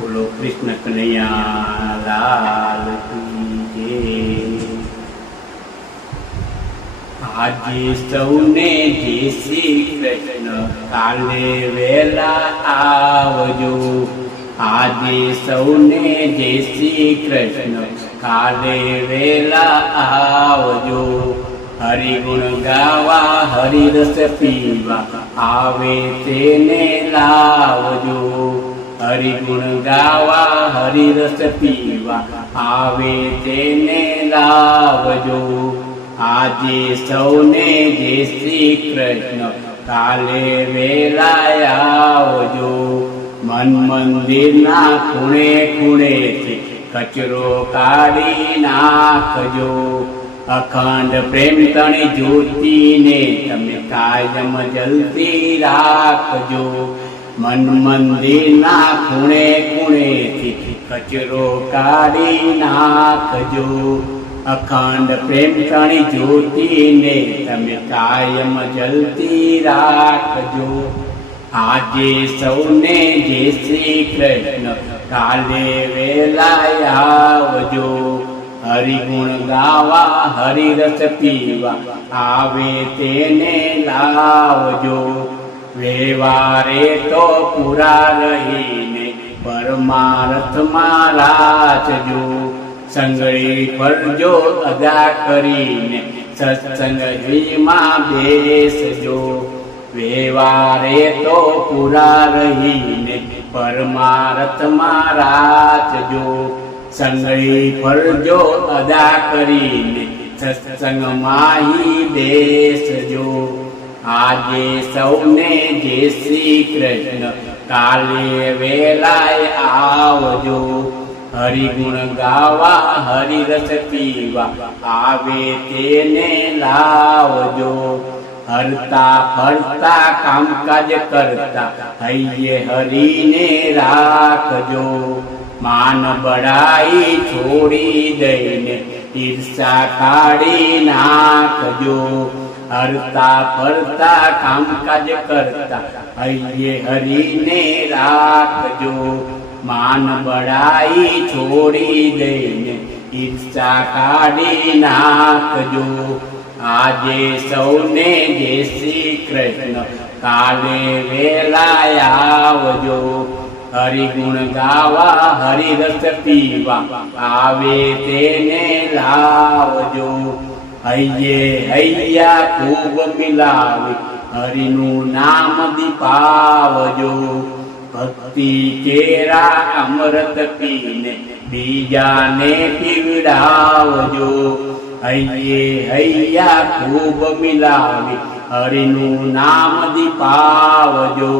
બોલો કૃષ્ણ કનૈયા લાલ કી જય। આજે સૌને જય શ્રી કૃષ્ણ, કાલે વેલા આવજો। આજે સૌને જય શ્રી કૃષ્ણ, કાલે વેલા આવજો। હરિગુણ ગાવા હરિરસ પીવા, આવે તેને લાવજો। હરિગુણ ગાવા હરિરસ પીવા, આવે તેને લાવજો। આજે સૌને જય શ્રી કૃષ્ણ, કાલે વેલા આવજો। મન મંદિરના ખૂણે ખૂણેથી કચરો કાઢી નાખજો। અખંડ પ્રેમ તણી જ્યોતિને તમે કાયમ જલતી રાખજો। મન મંદિરના ખૂણે ખૂણેથી કચરો કાઢી નાખજો। અખંડ પ્રેમ તણી જ્યોતિને તમે કાયમ જલતી રાખજો। આજે સૌને જય શ્રી કૃષ્ણ, કાલે વેલા આવજો। હરિગુણ ગાવા હરિરસ પીવા, આવે તેને લાવજો। વ્યવહારે તો પૂરા રહીને પરમાર્થમાં રાખજો। સંગળી ફરજો અદા કરીને સત્સંગમાં બેસજો। વ્યવહારે તો પૂરા રહીને પરમાર્થમાં રાખજો। સંગળી ફરજો અદા કરીને સત્સંગમાં બેસજો। આજે સૌને જય શ્રી કૃષ્ણ, કાલે વેલા આવજો। હરિગુણ ગાવા હરિરસ પીવા, આવે તેને લાવજો। હરતા ફરતા કામકાજ કરતા હૈયે હરીને રાખજો। માન બડાઈ છોડી દઈને ઈર્ષા કાઢી નાખજો। હરતા ફરતા કામકાજ કરતા હૈયે હરીને રાખજો। માન બડાઈ છોડી દઈને ઈર્ષા કાઢી નાખજો। આજે સૌને જય શ્રી કૃષ્ણ, કાલે વેલા આવજો। હરિગુણ ગાવા હરિરસ પીવા, આવે તેને લાવજો। હૈયે હૈયા ખૂબ મિલાવી હરિનું નામ દીપાવજો। ભક્તિ કેરા અમૃત પીને બીજાને પીવડાવજો। હૈયે હૈયા ખૂબ મિલાવી હરિનું નામ દીપાવજો।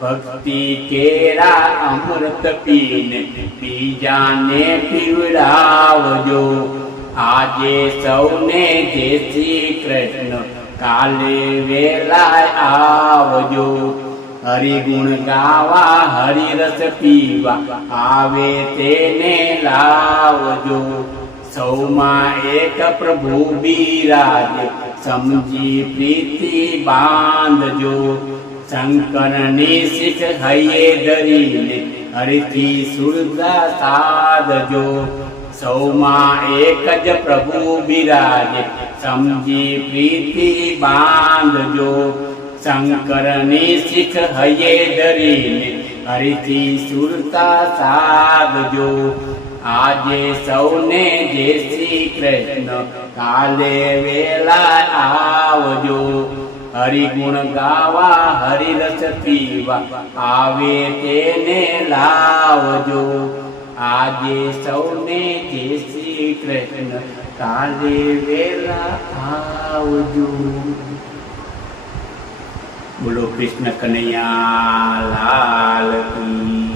ભક્તિ કેરા અમૃત પીને બીજાને પીવડાવજો। આજે સૌને જય શ્રી કૃષ્ણ, કાલે વેલા આવજો। હરિગુણ ગાવા હરિરસ પીવા, આવે તેને લાવજો। સૌમાં એક પ્રભુ બિરાજે, સમજી પ્રીતિ બાંધજો। શંકરની શીખ હૈયે ધરીને હરિથી સુરતા સાધજો। સૌમાં એક જ પ્રભુ બિરાજે, સમજી પ્રીતિ બાંધજો। શંકરની શીખ હૈયે ધરીને હરિથી સુરતા સાધજો। આજે સૌને જય શ્રી કૃષ્ણ, કાલે વેલા આવજો। હરિગુણ ગાવા હરિરસ પીવા, આવે તેને લાવજો। આજે સૌને જય શ્રી કૃષ્ણ, કાલે વેલા આવજો। બોલો કૃષ્ણ કનૈયા લાલ કી।